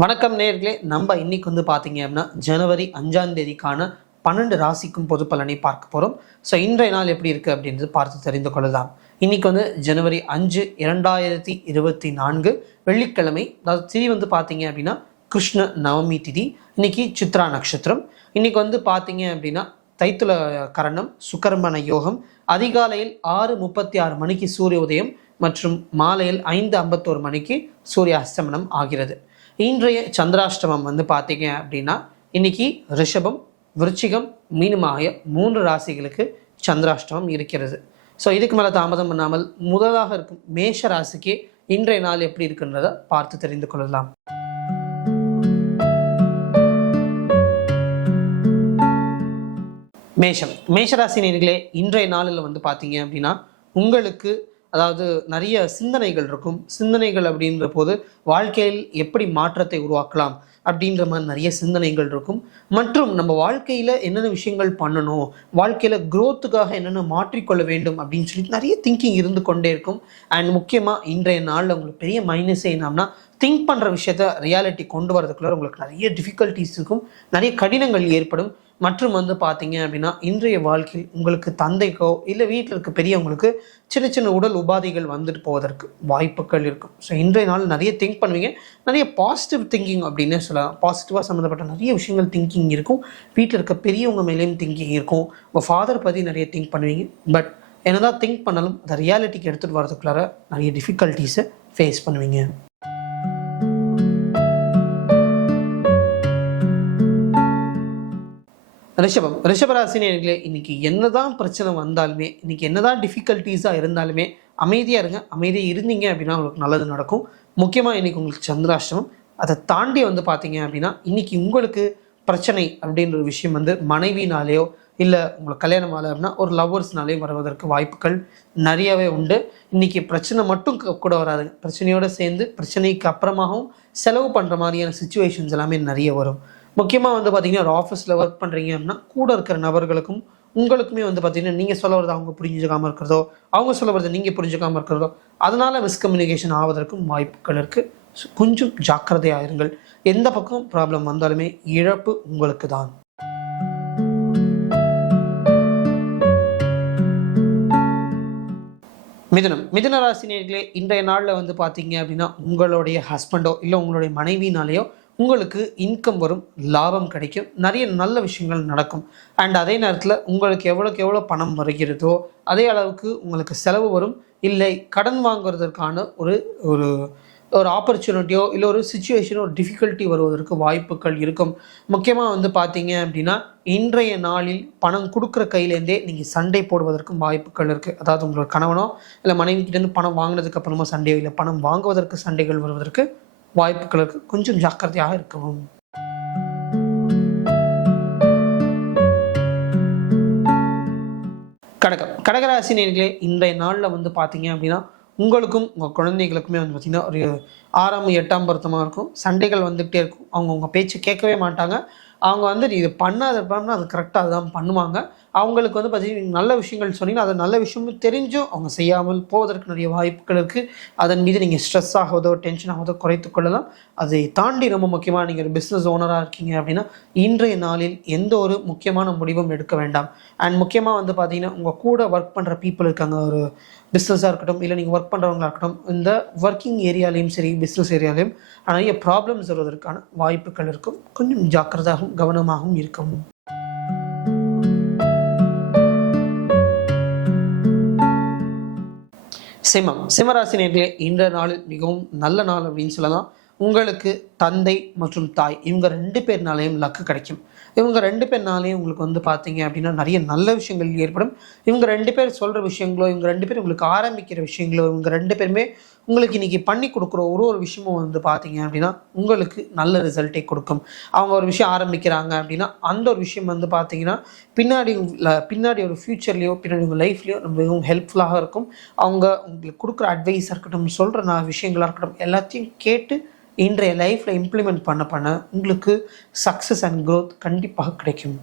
வணக்கம் நேயர்களே. நம்ம இன்னைக்கு பார்த்தீங்க அப்படின்னா ஜனவரி 5ஆம் தேதிக்கான 12 ராசிக்கும் பொது பலனை பார்க்க போகிறோம். ஸோ இன்றைய நாள் எப்படி இருக்குது அப்படின்றது பார்த்து தெரிந்து கொள்ளலாம். இன்னைக்கு ஜனவரி 5 2024 வெள்ளிக்கிழமை. அதாவது திதி பார்த்தீங்க அப்படின்னா கிருஷ்ண நவமி திதி. இன்னைக்கு சித்ரா நட்சத்திரம். இன்னைக்கு பார்த்தீங்க அப்படின்னா தைத்துல கரணம், சுக்கரமண யோகம். அதிகாலையில் 6:36 மணிக்கு சூரிய உதயம் மற்றும் மாலையில் 5:51 மணிக்கு சூரிய அஸ்தமனம் ஆகிறது. இன்றைய சந்திராஷ்டமம் பார்த்தீங்க அப்படின்னா இன்னைக்கு ரிஷபம், விருச்சிகம், மீனம் ஆகிய 3 ராசிகளுக்கு சந்திராஷ்டமம் இருக்கிறது. ஸோ இதுக்கு மேலே தாமதம் பண்ணாமல் முதலாக இருக்கும் மேஷ ராசிக்கு இன்றைய நாள் எப்படி இருக்குன்றதை பார்த்து தெரிந்து கொள்ளலாம். மேஷராசி நேயர்களே, இன்றைய நாளில் பார்த்தீங்க அப்படின்னா உங்களுக்கு அதாவது நிறைய சிந்தனைகள் இருக்கும். சிந்தனைகள் அப்படின்ற போது வாழ்க்கையில் எப்படி மாற்றத்தை உருவாக்கலாம் அப்படின்ற மாதிரி நிறைய சிந்தனைகள் இருக்கும். மற்றும் நம்ம வாழ்க்கையில் என்னென்ன விஷயங்கள் பண்ணணும், வாழ்க்கையில் க்ரோத்துக்காக என்னென்ன மாற்றிக்கொள்ள வேண்டும் அப்படின்னு சொல்லி நிறைய திங்கிங் இருந்து கொண்டே இருக்கும். அண்ட் முக்கியமாக இன்றைய நாளில் உங்களுக்கு பெரிய மைனஸே என்னன்னா, திங்க் பண்ணுற விஷயத்த ரியாலிட்டி கொண்டு வரதுக்குள்ள உங்களுக்கு நிறைய டிஃபிகல்ட்டிஸ் இருக்கும், நிறைய கடினங்கள் ஏற்படும். மற்றும் பார்த்தீங்க அப்படின்னா இன்றைய வாழ்க்கையில் உங்களுக்கு தந்தைக்கோ இல்லை வீட்டில் இருக்க பெரியவங்களுக்கு சின்ன சின்ன உடல் உபாதைகள் வந்துட்டு போவதற்கு வாய்ப்புகள் இருக்கும். ஸோ இன்றைய நாள் நிறைய திங்க் பண்ணுவீங்க. நிறைய பாசிட்டிவ் திங்கிங் அப்படின்னு சொல்லலாம். பாசிட்டிவாக சம்மந்தப்பட்ட நிறைய விஷயங்கள் திங்கிங் இருக்கும். வீட்டில் இருக்க பெரியவங்க மேலேயும் திங்கிங் இருக்கும். உங்கள் ஃபாதர் பற்றி நிறைய திங்க் பண்ணுவீங்க. பட் என்னதான் திங்க் பண்ணாலும் அதை ரியாலிட்டிக்கு எடுத்துகிட்டு வரதுக்குள்ளார நிறைய டிஃபிகல்ட்டிஸை ஃபேஸ் பண்ணுவீங்க. ரிஷபராசினியர்களே, இன்னைக்கு என்னதான் பிரச்சனை வந்தாலுமே, இன்னைக்கு என்னதான் டிஃபிகல்ட்டிஸாக இருந்தாலுமே அமைதியாக இருங்க. அமைதியாக இருந்தீங்க அப்படின்னா உங்களுக்கு நல்லது நடக்கும். முக்கியமாக இன்னைக்கு உங்களுக்கு சந்திராஷ்டமம். அதை தாண்டி பார்த்தீங்க அப்படின்னா இன்னைக்கு உங்களுக்கு பிரச்சனை அப்படின்ற ஒரு விஷயம் மனைவினாலேயோ இல்லை உங்களுக்கு கல்யாணம் ஆகலை அப்படின்னா ஒரு லவ்வர்ஸ்னாலேயோ வருவதற்கு வாய்ப்புகள் நிறையவே உண்டு. இன்னைக்கு பிரச்சனை மட்டும் கூட வராது. பிரச்சனையோடு சேர்ந்து பிரச்சனைக்கு அப்புறமாகவும் செலவு பண்ணுற மாதிரியான சுச்சுவேஷன்ஸ் எல்லாமே நிறைய வரும். முக்கியமாக பார்த்தீங்கன்னா ஒரு ஆஃபீஸில் ஒர்க் பண்ணுறீங்க அப்படின்னா கூட இருக்கிற நபர்களுக்கும் உங்களுக்குமே பார்த்தீங்கன்னா நீங்கள் சொல்ல வரது அவங்க புரிஞ்சுக்காமல் இருக்கிறதோ, அவங்க சொல்ல வரது நீங்கள் புரிஞ்சுக்காமல் இருக்கிறதோ, அதனால் மிஸ்கம்யூனிகேஷன் ஆவதற்கும் வாய்ப்புகள் இருக்குது. கொஞ்சம் ஜாக்கிரதையாயிருங்கள். எந்த பக்கம் ப்ராப்ளம் வந்தாலுமே இழப்பு உங்களுக்கு தான். மிதுன ராசினியர்களே, இன்றைய நாளில் பார்த்தீங்க அப்படின்னா உங்களுடைய ஹஸ்பண்டோ இல்லை உங்களுடைய மனைவினாலேயோ உங்களுக்கு இன்கம் வரும், லாபம் கிடைக்கும், நிறைய நல்ல விஷயங்கள் நடக்கும். அண்ட் அதே நேரத்தில் உங்களுக்கு எவ்வளோக்கு எவ்வளோ பணம் வருகிறதோ அதே அளவுக்கு உங்களுக்கு செலவு வரும். இல்லை கடன் வாங்குவதற்கான ஒரு ஒரு ஒரு ஆப்பர்ச்சுனிட்டியோ இல்லை ஒரு சுச்சுவேஷனோ ஒரு டிஃபிகல்ட்டி வருவதற்கு வாய்ப்புகள் இருக்கும். முக்கியமாக பார்த்தீங்க அப்படின்னா இன்றைய நாளில் பணம் கொடுக்குற கையிலேருந்தே நீங்கள் சண்டை போடுவதற்கும் வாய்ப்புகள் இருக்குது. அதாவது உங்களோட கணவனோ இல்லை மனைவிக்கிட்டேருந்து பணம் வாங்கினதுக்கு அப்புறமா சண்டையோ இல்லை பணம் வாங்குவதற்கு சண்டைகள் வருவதற்கு வாய்ப்புகளுக்கு கொஞ்சம் ஜாக்கிரதையாக இருக்கவும். கடகராசி நேயர்களே, இன்றைய நாளில் பார்த்தீங்க அப்படின்னா உங்களுக்கும் உங்கள் குழந்தைகளுக்குமே பார்த்தீங்கன்னா ஒரு 6ஆம் 8ஆம் பொருத்தமாக இருக்கும். சண்டைகள் வந்துகிட்டே இருக்கும். அவங்க பேச்சு கேட்கவே மாட்டாங்க. அவங்க இது பண்ணாத அது கரெக்டாக அதுதான் பண்ணுவாங்க. அவங்களுக்கு பார்த்தீங்கன்னா நல்ல விஷயங்கள் சொன்னீங்கன்னா அது நல்ல விஷயமும் தெரிஞ்சும் அவங்க செய்யாமல் போவதற்கு நிறைய வாய்ப்புகள் இருக்குது. அதன் மீது நீங்கள் ஸ்ட்ரெஸ் ஆகுவதோ டென்ஷன் ஆகுவதோ குறைத்து கொள்ளலாம். அதை தாண்டி ரொம்ப முக்கியமாக நீங்கள் ஒரு பிஸ்னஸ் ஓனராக இருக்கீங்க அப்படின்னா இன்றைய நாளில் எந்த ஒரு முக்கியமான முடிவும் எடுக்க வேண்டாம். அண்ட் முக்கியமாக பார்த்தீங்கன்னா உங்கள் கூட ஒர்க் பண்ணுற பீப்புள் இருக்காங்க. ஒரு பிஸ்னஸாக இருக்கட்டும் இல்லை நீங்கள் ஒர்க் பண்ணுறவங்களாக இருக்கட்டும், இந்த ஒர்க்கிங் ஏரியாலையும் சரி பிஸ்னஸ் ஏரியாலையும் நிறைய ப்ராப்ளம்ஸ் வருவதற்கான வாய்ப்புகள் இருக்கும். கொஞ்சம் ஜாக்கிரதாகவும் கவனமாகவும் இருக்கவும். சிம்மராசி நேயர்களே, இன்றைய நாள் மிகவும் நல்ல நாள் அப்படின்னு சொல்லலாம். உங்களுக்கு தந்தை மற்றும் தாய் இவங்க 2 பேர்னாலையும் லக்கு கிடைக்கும். இவங்க 2 பேர்னாலையும் உங்களுக்கு பார்த்தீங்க அப்படின்னா நிறைய நல்ல விஷயங்கள் ஏற்படும். இவங்க 2 பேர் சொல்கிற விஷயங்களோ, இவங்க 2 பேர் உங்களுக்கு ஆரம்பிக்கிற விஷயங்களோ, இவங்க 2 பேருமே உங்களுக்கு இன்றைக்கி பண்ணி கொடுக்குற ஒரு விஷயமும் பார்த்தீங்க அப்படின்னா உங்களுக்கு நல்ல ரிசல்ட்டை கொடுக்கும். அவங்க ஒரு விஷயம் ஆரம்பிக்கிறாங்க அப்படின்னா அந்த ஒரு விஷயம் பார்த்தீங்கன்னா பின்னாடி ஒரு ஃப்யூச்சர்லேயோ பின்னாடி உங்கள் லைஃப்லேயோ மிகவும் ஹெல்ப்ஃபுல்லாக இருக்கும். அவங்க உங்களுக்கு கொடுக்குற அட்வைஸாக இருக்கட்டும், சொல்கிற விஷயங்களாக இருக்கட்டும், எல்லாத்தையும் கேட்டு இன்றைய லைஃப்பில் இம்ப்ளிமெண்ட் பண்ண உங்களுக்கு சக்ஸஸ் அண்ட் க்ரோத் கண்டிப்பாக கிடைக்கும்.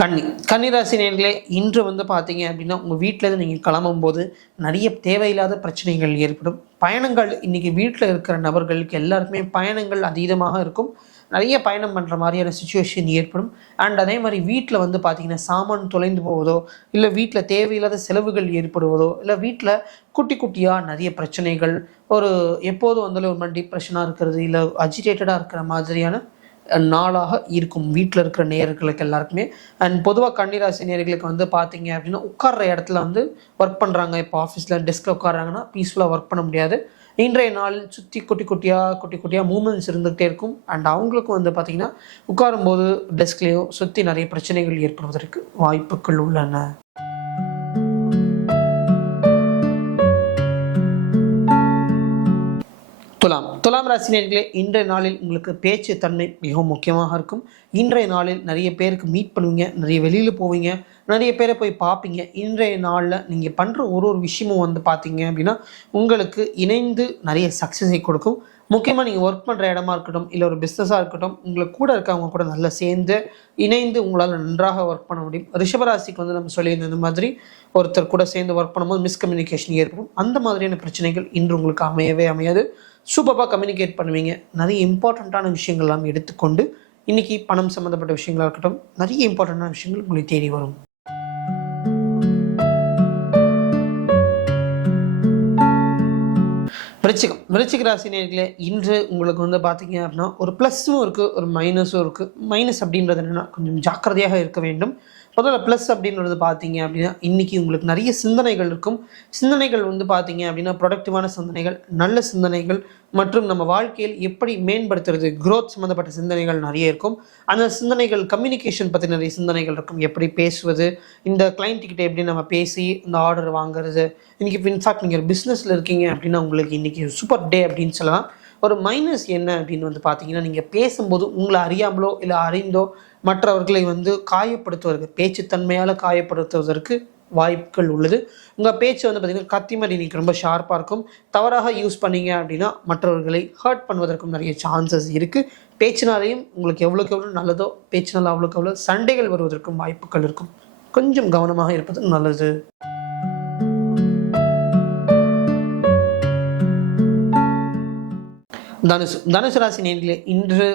கன்னிராசி நேயர்களே, இன்று வந்து பார்த்தீங்க அப்படின்னா, உங்கள் வீட்டிலேருந்து நீங்கள் கிளம்பும்போது நிறைய தேவையில்லாத பிரச்சனைகள் ஏற்படும். பயணங்கள் இன்னைக்கு வீட்டில் இருக்கிற நபர்களுக்கு எல்லாருக்குமே பயணங்கள் அதீதமாக இருக்கும். நிறைய பயணம் பண்ணுற மாதிரியான சிச்சுவேஷன் ஏற்படும். அண்ட் அதே மாதிரி வீட்டில் வந்து பார்த்தீங்கன்னா, சாமான் தொலைந்து போவதோ, இல்லை வீட்டில் தேவையில்லாத செலவுகள் ஏற்படுவதோ, இல்லை வீட்டில் குட்டி குட்டியாக நிறைய பிரச்சனைகள், ஒரு எப்போதும் வந்து ஒரு மாதிரி டிப்ரெஷனாக இருக்கிறது, இல்லை அஜிடேட்டடாக இருக்கிற மாதிரியான நாளாக இருக்கும் வீட்டில் இருக்கிற நேயர்களுக்கு எல்லாருக்குமே. அண்ட் பொதுவாக கன்னிராசி நேயர்களுக்கு வந்து பார்த்தீங்க அப்படின்னா, உட்கார்ற இடத்துல வந்து ஒர்க் பண்ணுறாங்க. இப்போ ஆஃபீஸில் டெஸ்கில் உட்காராங்கன்னா பீஸ்ஃபுல்லாக ஒர்க் பண்ண முடியாது. இன்றைய நாளில் சுற்றி குட்டி குட்டியாக மூமெண்ட்ஸ் இருந்துகிட்டே இருக்கும். அண்ட் அவங்களுக்கும் வந்து பார்த்திங்கன்னா, உட்காரும்போது டெஸ்க்லேயோ சுற்றி நிறைய பிரச்சனைகள் ஏற்படுவதற்கு வாய்ப்புகள் உள்ளன. துலாம் ராசி நேயர்களே, இன்றைய நாளில் உங்களுக்கு பேச்சு தன்மை மிகவும் முக்கியமாக இருக்கும். இன்றைய நாளில் நிறைய பேருக்கு மீட் பண்ணுவீங்க, நிறைய வெளியில் போவீங்க, நிறைய பேரை போய் பார்ப்பீங்க. இன்றைய நாளில் நீங்கள் பண்ணுற ஒரு விஷயமும் வந்து பார்த்தீங்க அப்படின்னா, உங்களுக்கு இணைந்து நிறைய சக்ஸஸை கொடுக்கும். முக்கியமாக நீங்கள் ஒர்க் பண்ணுற இடமா இருக்கட்டும், இல்லை ஒரு பிஸ்னஸாக இருக்கட்டும், உங்களுக்கு கூட இருக்கவங்க கூட நல்லா சேர்ந்து இணைந்து உங்களால் நன்றாக ஒர்க் பண்ண முடியும். ரிஷபராசிக்கு வந்து நம்ம சொல்லியிருந்த இந்த மாதிரி ஒருத்தர் கூட சேர்ந்து ஒர்க் பண்ணும்போது மிஸ்கம்யூனிகேஷன் ஏற்படும். அந்த மாதிரியான பிரச்சனைகள் இன்று உங்களுக்கு அமையாது. சூப்பராக கம்யூனிகேட் பண்ணுவீங்க. நிறைய இம்பார்ட்டண்ட்டான விஷயங்கள்லாம் எடுத்துக்கொண்டு இன்றைக்கி பணம் சம்மந்தப்பட்ட விஷயங்களாக இருக்கட்டும், நிறைய இம்பார்ட்டண்ட்டான விஷயங்கள் உங்களை தேடி வரும். விருச்சிக ராசி நேயர்களே, இன்று உங்களுக்கு வந்து பார்த்தீங்க அப்படின்னா, ஒரு ப்ளஸ்ஸும் இருக்குது, ஒரு மைனஸும் இருக்குது. மைனஸ் அப்படின்றது என்னென்னா, கொஞ்சம் ஜாக்கிரதையாக இருக்க வேண்டும். முதல்ல ப்ளஸ் அப்படின்றது பார்த்தீங்க அப்படின்னா, இன்றைக்கி உங்களுக்கு நிறைய சிந்தனைகள் இருக்கும். சிந்தனைகள் வந்து பார்த்தீங்க அப்படின்னா, ப்ரொடக்டிவான சிந்தனைகள், நல்ல சிந்தனைகள் மற்றும் நம்ம வாழ்க்கையில் எப்படி மேம்படுத்துறது, க்ரோத் சம்மந்தப்பட்ட சிந்தனைகள் நிறைய இருக்கும். அந்த சிந்தனைகள் கம்யூனிகேஷன் பற்றி நிறைய சிந்தனைகள் இருக்கும். எப்படி பேசுவது, இந்த கிளைண்ட்டுக்கிட்ட எப்படி நம்ம பேசி இந்த ஆர்டர் வாங்குறது. இன்றைக்கி இன்ஃபேக்ட் நீங்கள் ஒரு பிஸ்னஸில் இருக்கீங்க அப்படின்னா, உங்களுக்கு இன்றைக்கி சூப்பர் டே அப்படின்னு சொல்லலாம். ஒரு மைனஸ் என்ன அப்படின்னு வந்து பார்த்தீங்கன்னா, நீங்கள் பேசும்போது உங்களை அறியாமலோ இல்லை அறிந்தோ மற்றவர்களை வந்து காயப்படுத்துவதற்கு, பேச்சுத்தன்மையால் காயப்படுத்துவதற்கு வாய்ப்புகள் உள்ளது. உங்கள் பேச்சு வந்து பார்த்திங்கன்னா கத்தி மாதிரி இன்றைக்கி ரொம்ப ஷார்ப்பாக இருக்கும். தவறாக யூஸ் பண்ணீங்க அப்படின்னா மற்றவர்களை ஹர்ட் பண்ணுவதற்கும் நிறைய சான்சஸ் இருக்குது. பேச்சினாலேயும் உங்களுக்கு எவ்வளோக்கு எவ்வளோ நல்லதோ, பேச்சினால் அவ்வளோக்கு எவ்வளோ சண்டைகள் வருவதற்கும் வாய்ப்புகள் இருக்கும். கொஞ்சம் கவனமாக இருப்பது நல்லது. தனுசு ராசி நேயர்களே, இன்று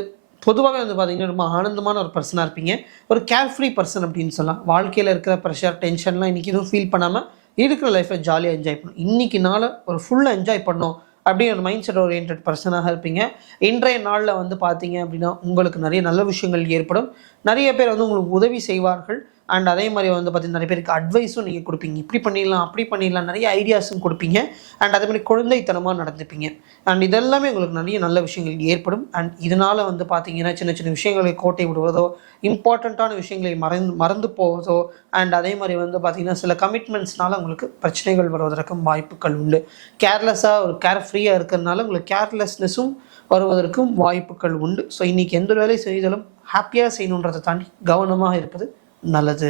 பொதுவாகவே வந்து பார்த்தீங்கன்னா ரொம்ப ஆனந்தமான ஒரு பர்சனாக இருப்பீங்க. ஒரு கேர்ஃப்ரீ பர்சன் அப்படின்னு சொல்லலாம். வாழ்க்கையில் இருக்கிற ப்ரெஷர், டென்ஷன்லாம் இன்றைக்கி எதுவும் ஃபீல் பண்ணாமல் இருக்கிற லைஃப்பை ஜாலியாக என்ஜாய் பண்ணணும். இன்றைக்கி நாளை ஒரு ஃபுல்லாக என்ஜாய் பண்ணோம் அப்படின்னு ஒரு மைண்ட் செட் ஓரியன்ட் பர்சனாக இருப்பீங்க. இன்றைய நாளில் வந்து பார்த்தீங்க அப்படின்னா, உங்களுக்கு நிறைய நல்ல விஷயங்கள் ஏற்படும். நிறைய பேர் வந்து உங்களுக்கு உதவி செய்வார்கள். அண்ட் அதே மாதிரி வந்து பார்த்திங்கன்னா, நிறைய பேருக்கு அட்வைஸும் நீங்கள் கொடுப்பீங்க. இப்படி பண்ணிடலாம், அப்படி பண்ணிடலாம், நிறைய ஐடியாஸும் கொடுப்பீங்க. அண்ட் அதே மாதிரி குழந்தைத்தனமாக நடந்துப்பீங்க. அண்ட் இதெல்லாமே உங்களுக்கு நிறைய நல்ல விஷயங்கள் ஏற்படும். அண்ட் இதனால் வந்து பார்த்திங்கன்னா, சின்ன சின்ன விஷயங்களை கோட்டை விடுவதோ, இம்பார்ட்டண்ட்டான விஷயங்களை மறந்து போவதோ, அண்ட் அதே மாதிரி வந்து பார்த்திங்கன்னா, சில கமிட்மெண்ட்ஸ்னால உங்களுக்கு பிரச்சனைகள் வருவதற்கும் வாய்ப்புகள் உண்டு. கேர்லெஸ்ஸாக ஒரு கேர்ஃப்ரீயாக இருக்கிறதுனால உங்களுக்கு கேர்லெஸ்னஸும் வருவதற்கும் வாய்ப்புகள் உண்டு. ஸோ இன்றைக்கி எந்த வேலை செய்தாலும் ஹாப்பியாக செய்யணுன்றதை தாண்டி கவனமாக இருப்பது நல்லது.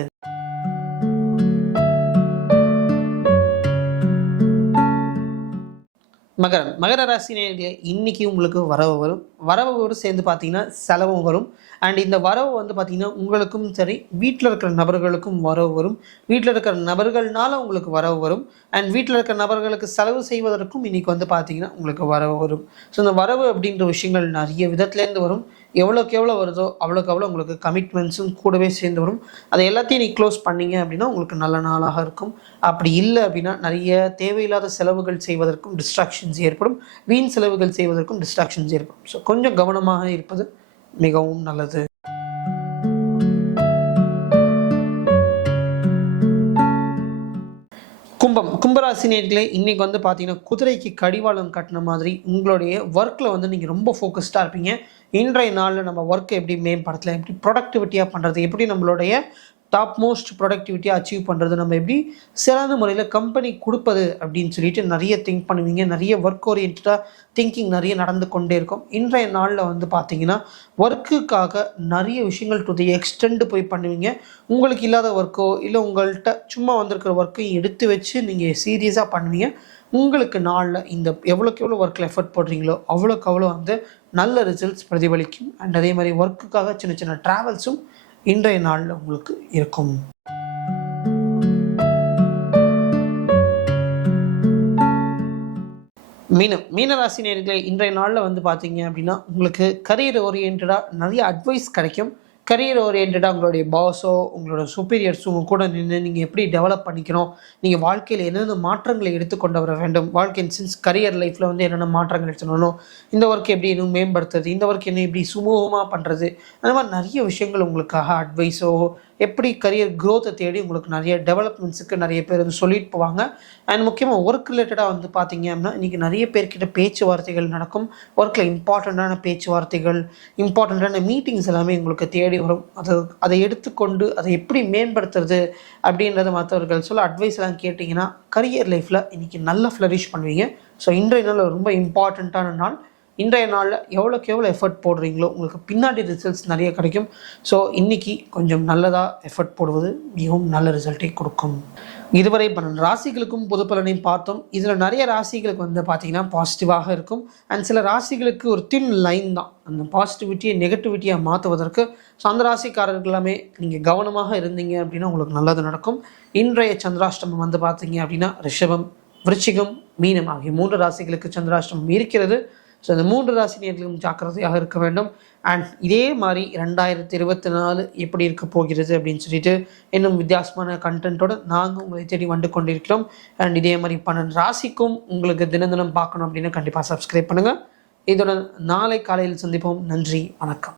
மகர ராசி நேயர்களே, இன்னைக்கு உங்களுக்கு வரவோடு சேர்ந்து பார்த்தீங்கன்னா செலவும் வரும். அண்ட் இந்த வரவு வந்து பார்த்தீங்கன்னா உங்களுக்கும் சரி, வீட்டில் இருக்கிற நபர்களுக்கும் வரவு வரும். வீட்டில் இருக்கிற நபர்கள்னால உங்களுக்கு வரவு வரும். அண்ட் வீட்டில் இருக்கிற நபர்களுக்கு செலவு செய்வதற்கும் இன்னைக்கு வந்து பார்த்தீங்கன்னா உங்களுக்கு வரவு வரும். ஸோ இந்த வரவு அப்படின்ற விஷயங்கள் நிறைய விதத்துலேருந்து வரும். எவ்வளோக்கு எவ்வளோ வருதோ அவ்வளோக்கு அவ்வளோ உங்களுக்கு கமிட்மெண்ட்ஸும் கூடவே சேர்ந்து வரும். அதை எல்லாத்தையும் நீங்கள் க்ளோஸ் பண்ணிங்க அப்படின்னா உங்களுக்கு நல்ல நாளாக இருக்கும். அப்படி இல்லை அப்படின்னா நிறைய தேவையில்லாத செலவுகள் செய்வதற்கும் டிஸ்ட்ராக்ஷன்ஸ் ஏற்படும். வீண் செலவுகள் செய்வதற்கும் டிஸ்ட்ராக்ஷன்ஸ் ஏற்படும். ஸோ கொஞ்சம் கவனமாக இருப்பது மிகவும் நல்லது. கும்பராசி நேயர்களே, இன்னைக்கு வந்து பார்த்தீங்கன்னா குதிரைக்கு கடிவாளம் கட்டின மாதிரி உங்களுடைய ஒர்க்கில் வந்து நீங்கள் ரொம்ப ஃபோக்கஸ்டாக இருப்பீங்க. இன்றைய நாளில் நம்ம ஒர்க்கை எப்படி மேம்படுத்தலாம், எப்படி ப்ரொடக்டிவிட்டியாக பண்ணுறது, எப்படி நம்மளுடைய டாப் மோஸ்ட் ப்ரொடக்டிவிட்டியாக அச்சீவ் பண்ணுறது, நம்ம எப்படி சிறந்த முறையில் கம்பெனி கொடுப்பது அப்படின்னு சொல்லிட்டு நிறைய திங்க் பண்ணுவீங்க. நிறைய ஒர்க் ஓரியன்டாக திங்கிங் நிறைய நடந்து கொண்டே இருக்கும். இன்றைய நாளில் வந்து பார்த்தீங்கன்னா ஒர்க்குக்காக நிறைய விஷயங்கள் டு தி எக்ஸ்டெண்ட் போய் பண்ணுவீங்க. உங்களுக்கு இல்லாத ஒர்க்கோ இல்லை உங்கள்கிட்ட சும்மா வந்திருக்கிற ஒர்க்கையும் எடுத்து வச்சு நீங்கள் சீரியஸாக பண்ணுவீங்க. உங்களுக்கு நாளில் இந்த எவ்வளோக்கு எவ்வளோ ஒர்க்கில் எஃபர்ட் போடுறீங்களோ அவ்வளோக்கு அவ்வளோ வந்து நல்ல ரிசல்ட்ஸ் பிரதிபலிக்கும். அண்ட் அதே மாதிரி ஒர்க்குக்காக சின்ன சின்ன ட்ராவல்ஸும் இன்றைய நாளில் உங்களுக்கு இருக்கும். மீனராசி நேயர்களே, இன்றைய நாளில் வந்து பார்த்தீங்க அப்படின்னா உங்களுக்கு கரியர் ஓரியன்டாக நிறைய அட்வைஸ் கிடைக்கும். கரியர் ஓரியன்டாக உங்களுடைய பாஸோ உங்களோட சுப்பீரியர்ஸோ கூட நின்று நீங்கள் எப்படி டெவலப் பண்ணிக்கணும், நீங்கள் வாழ்க்கையில் என்னென்ன மாற்றங்களை எடுத்துக்கொண்டு வர வேண்டும், வாழ்க்கையின் சின்ஸ் கரியர் லைஃப்பில் வந்து என்னென்ன மாற்றங்கள் எடுத்துக்கணும், இந்த ஒர்க் எப்படி இன்னும் மேம்படுத்துறது, இந்த ஒர்க் என்ன எப்படி சுமூகமாக பண்ணுறது, அந்த மாதிரி நிறைய விஷயங்கள் உங்களுக்காக அட்வைஸோ எப்படி கரியர் க்ரோத்தை தேடி உங்களுக்கு நிறைய டெவலப்மெண்ட்ஸுக்கு நிறைய பேர் வந்து சொல்லிட்டு போவாங்க. அண்ட் முக்கியமாக ஒர்க் ரிலேட்டடாக வந்து பார்த்தீங்க அப்படின்னா இன்றைக்கி நிறைய பேர்கிட்ட பேச்சுவார்த்தைகள் நடக்கும். ஒர்க்கில் இம்பார்ட்டண்ட்டான பேச்சுவார்த்தைகள், இம்பார்ட்டண்ட்டான மீட்டிங்ஸ் எல்லாமே உங்களுக்கு தேடி வரும். அதை எடுத்துக்கொண்டு அதை எப்படி மேம்படுத்துறது அப்படின்றத மற்றவர்கள் சொல்ல அட்வைஸ் எல்லாம் கேட்டிங்கன்னா கரியர் லைஃப்பில் இன்றைக்கி நல்லா ஃப்ளரிஷ் பண்ணுவீங்க. ஸோ இன்றைய நாள் ரொம்ப இம்பார்ட்டண்ட்டான நாள். இன்றைய நாளில் எவ்வளோக்கு எவ்வளோ எஃபர்ட் போடுறீங்களோ உங்களுக்கு பின்னாடி ரிசல்ட்ஸ் நிறைய கிடைக்கும். ஸோ இன்றைக்கி கொஞ்சம் நல்லதாக எஃபர்ட் போடுவது மிகவும் நல்ல ரிசல்ட்டை கொடுக்கும். இதுவரை 12 ராசிகளுக்கும் பொது பலனையும் பார்த்தோம். இதில் நிறைய ராசிகளுக்கு வந்து பார்த்திங்கன்னா பாசிட்டிவாக இருக்கும். அண்ட் சில ராசிகளுக்கு ஒரு தின் லைன் தான் அந்த பாசிட்டிவிட்டியை நெகட்டிவிட்டியாக மாற்றுவதற்கு. ஸோ அந்த ராசிக்காரர்கள் எல்லாமே நீங்கள் கவனமாக இருந்தீங்க அப்படின்னா உங்களுக்கு நல்லது நடக்கும். இன்றைய சந்திராஷ்டமம் வந்து பார்த்தீங்க அப்படின்னா ரிஷபம், விருச்சிகம், மீனம் ஆகிய 3 ராசிகளுக்கு சந்திராஷ்டமம் இருக்கிறது. ஸோ இந்த 3 ராசி நேயர்களும் ஜாக்கிரதையாக இருக்க வேண்டும். அண்ட் இதே மாதிரி 2024 எப்படி இருக்க போகிறது அப்படின்னு சொல்லிட்டு இன்னும் வித்தியாசமான கண்டென்ட்டோடு நாங்கள் உங்களை தேடி வந்து கொண்டிருக்கிறோம். அண்ட் இதே மாதிரி 12 ராசிக்கும் உங்களுக்கு தினம் பார்க்கணும் அப்படின்னா கண்டிப்பாக சப்ஸ்கிரைப் பண்ணுங்கள். இதுடன் நாளை காலையில் சந்திப்போம். நன்றி, வணக்கம்.